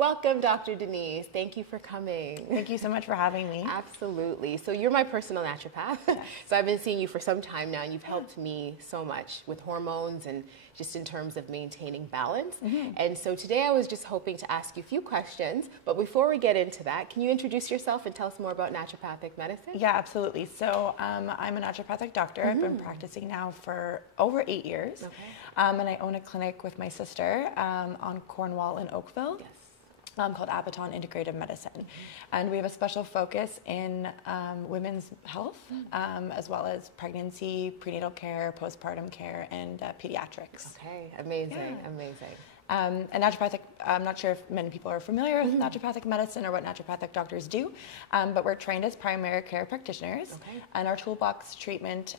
Welcome, Dr. Denise. Thank you for coming. Thank you so much for having me. Absolutely. So you're my personal naturopath. Yes. So I've been seeing you for some time now, and you've helped me so much with hormones and just in terms of maintaining balance. And so today I was just hoping to ask you a few questions, but before we get into that, can you introduce yourself and tell us more about naturopathic medicine? Yeah, absolutely. So I'm a naturopathic doctor. I've been practicing now for over 8 years. Okay. And I own a clinic with my sister on Cornwall in Oakville. Yes. Called Abaton Integrative Medicine. And we have a special focus in women's health, as well as pregnancy, prenatal care, postpartum care, and pediatrics. Okay, amazing, amazing. And naturopathic, I'm not sure if many people are familiar with naturopathic medicine or what naturopathic doctors do, but we're trained as primary care practitioners, and our toolbox treatment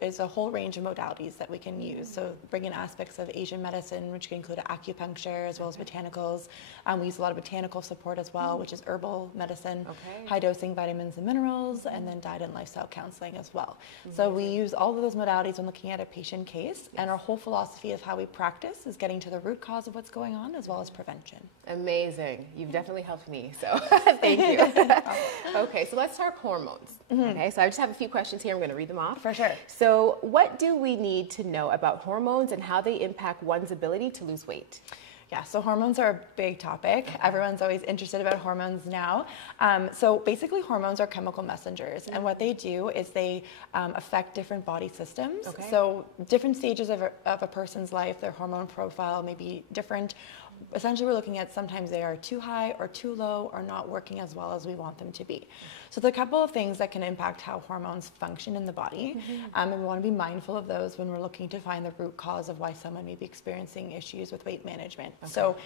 is a whole range of modalities that we can use. So bring in aspects of Asian medicine, which can include acupuncture as well as botanicals. We use a lot of botanical support as well, which is herbal medicine, high dosing vitamins and minerals, and then diet and lifestyle counseling as well. So we use all of those modalities when looking at a patient case, and our whole philosophy of how we practice is getting to the root cause of what's going on as well as prevention. Amazing. You've definitely helped me, so thank you. Okay, so let's talk hormones. Okay, so I just have a few questions here. I'm going to read them off. For sure. So what do we need to know about hormones and how they impact one's ability to lose weight? Yeah, so hormones are a big topic. Everyone's always interested about hormones now. So basically hormones are chemical messengers, and what they do is they affect different body systems. So different stages of a person's life, their hormone profile may be different. Essentially, we're looking at sometimes they are too high or too low or not working as well as we want them to be. So there's a couple of things that can impact how hormones function in the body, and we want to be mindful of those when we're looking to find the root cause of why someone may be experiencing issues with weight management. So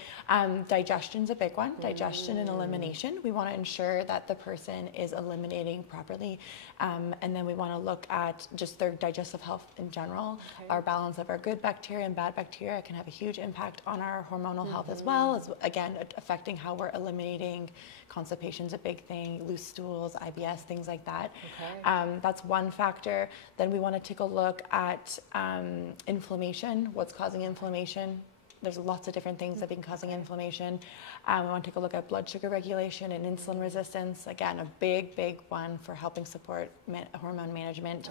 digestion's a big one, digestion and elimination. We want to ensure that the person is eliminating properly, and then we want to look at just their digestive health in general. Our balance of our good bacteria and bad bacteria can have a huge impact on our hormonal health as well, as again affecting how we're eliminating. Constipation's a big thing, loose stools, IBS, things like that. That's one factor. Then we want to take a look at inflammation, what's causing inflammation. There's lots of different things that have been causing inflammation. We want to take a look at blood sugar regulation and insulin resistance. Again, a big one for helping support hormone management.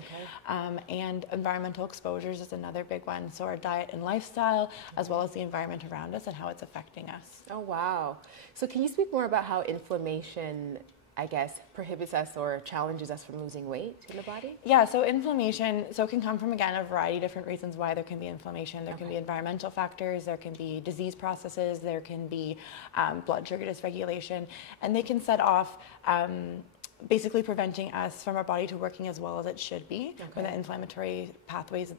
And environmental exposures is another big one. So our diet and lifestyle, as well as the environment around us and how it's affecting us. Oh, wow. So can you speak more about how inflammation, I guess, prohibits us or challenges us from losing weight in the body? Yeah, so inflammation, so it can come from, again, a variety of different reasons why there can be inflammation. There can be environmental factors, there can be disease processes, there can be blood sugar dysregulation, and they can set off basically preventing us from our body to working as well as it should be when the inflammatory pathways,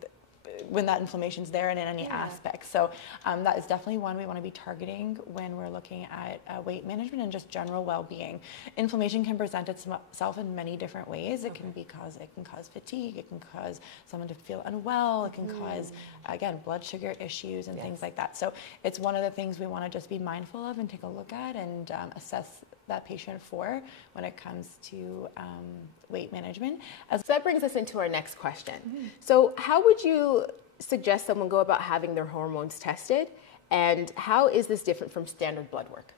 when that inflammation's there and in any aspect. So that is definitely one we want to be targeting when we're looking at weight management and just general well-being. Inflammation can present itself in many different ways. It can cause fatigue, it can cause someone to feel unwell, it can cause, again, blood sugar issues and things like that. So it's one of the things we want to just be mindful of and take a look at and assess that patient for when it comes to weight management. So that brings us into our next question. So how would you suggest someone go about having their hormones tested, and how is this different from standard blood work?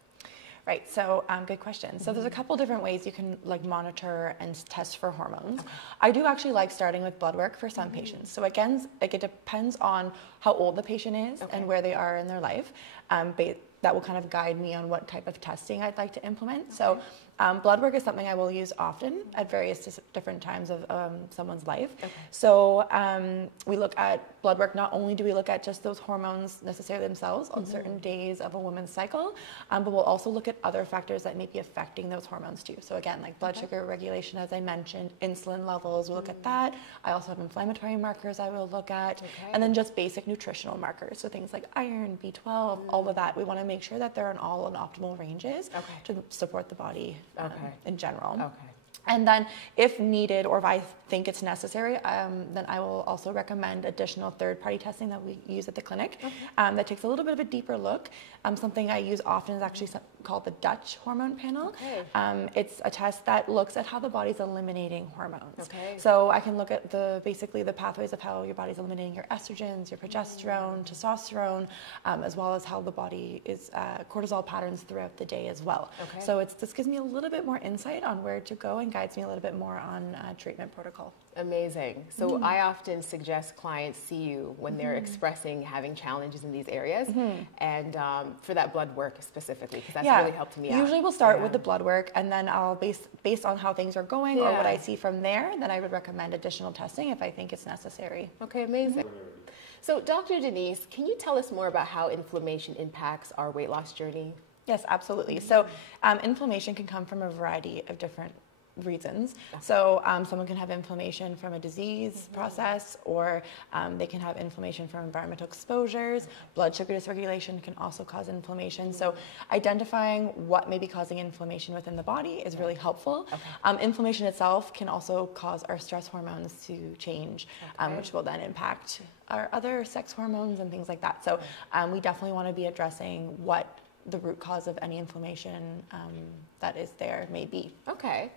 Right, so good question. So there's a couple different ways you can monitor and test for hormones. I do actually like starting with blood work for some patients. So again, it depends on how old the patient is and where they are in their life. That will kind of guide me on what type of testing I'd like to implement. So blood work is something I will use often at various different times of someone's life. So we look at blood work, not only do we look at just those hormones necessarily themselves on certain days of a woman's cycle, but we'll also look at other factors that may be affecting those hormones too. So again, like blood sugar regulation, as I mentioned, insulin levels, we'll look at that. I also have inflammatory markers I will look at, and then just basic nutritional markers. So things like iron, B12, all of that. We want to make sure that they're in all in optimal ranges to support the body in general. And then if needed, or if I think it's necessary, then I will also recommend additional third-party testing that we use at the clinic that takes a little bit of a deeper look. Something I use often is actually called the Dutch hormone panel. It's a test that looks at how the body's eliminating hormones. So I can look at basically the pathways of how your body's eliminating your estrogens, your progesterone, testosterone, as well as how the body is cortisol patterns throughout the day as well. So this gives me a little bit more insight on where to go and guides me a little bit more on treatment protocol. Amazing. So I often suggest clients see you when they're expressing having challenges in these areas, and for that blood work specifically, because that's really helped me out. Usually we'll start with the blood work, and then I'll based on how things are going or what I see from there, then I would recommend additional testing if I think it's necessary. Okay, amazing. So Dr. Denise, can you tell us more about how inflammation impacts our weight loss journey? Yes, absolutely. So inflammation can come from a variety of different reasons. So someone can have inflammation from a disease process, or they can have inflammation from environmental exposures. Blood sugar dysregulation can also cause inflammation. So identifying what may be causing inflammation within the body is really helpful. Inflammation itself can also cause our stress hormones to change, which will then impact our other sex hormones and things like that. So we definitely want to be addressing what the root cause of any inflammation that is there may be. Okay.